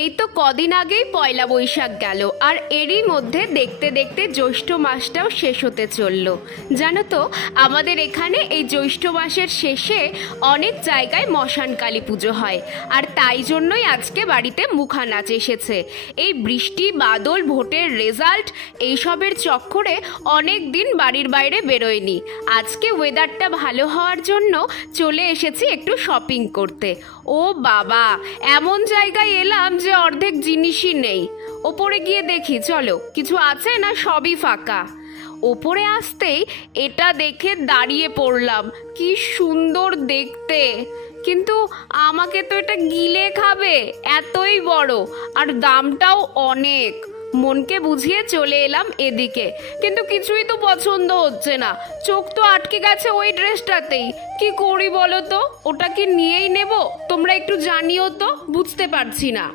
এই তো কদিন আগেই পয়লা বৈশাখ গেল, আর এরই মধ্যে দেখতে দেখতে জ্যৈষ্ঠ মাসটাও শেষ হতে চলল। জানো তো, আমাদের এখানে এই জ্যৈষ্ঠ মাসের শেষে অনেক জায়গায় মশান কালী পুজো হয়, আর তাই জন্যই আজকে বাড়িতে মুখা নাচ এসেছে। এই বৃষ্টি বাদল, ভোটের রেজাল্ট, এইসবের চক্করে অনেক দিন বাড়ির বাইরে বেরোয়নি। আজকে ওয়েদারটা ভালো হওয়ার জন্য চলে এসেছি একটু শপিং করতে। ও বাবা, এমন জায়গায় এলাম যে অর্ধেক জিনিসই নেই। ওপরে গিয়ে দেখি, চলো কিছু আছে না সবই ফাঁকা। ওপরে আসতেই এটা দেখে দাঁড়িয়ে পড়লাম, কি সুন্দর দেখতে। কিন্তু আমাকে তো এটা গিলে খাবে, এতই বড়, আর দামটাও অনেক। মনকে বুঝিয়ে চলে এলাম এদিকে, কিন্তু কিছুই তো পছন্দ হচ্ছে না। চোখ তো আটকে গেছে ওই ড্রেসটাতেই। কি করি বলো তো, ওটা কি নিয়েই নেব? তোমরা একটু জানিও তো, বুঝতে পারছি না।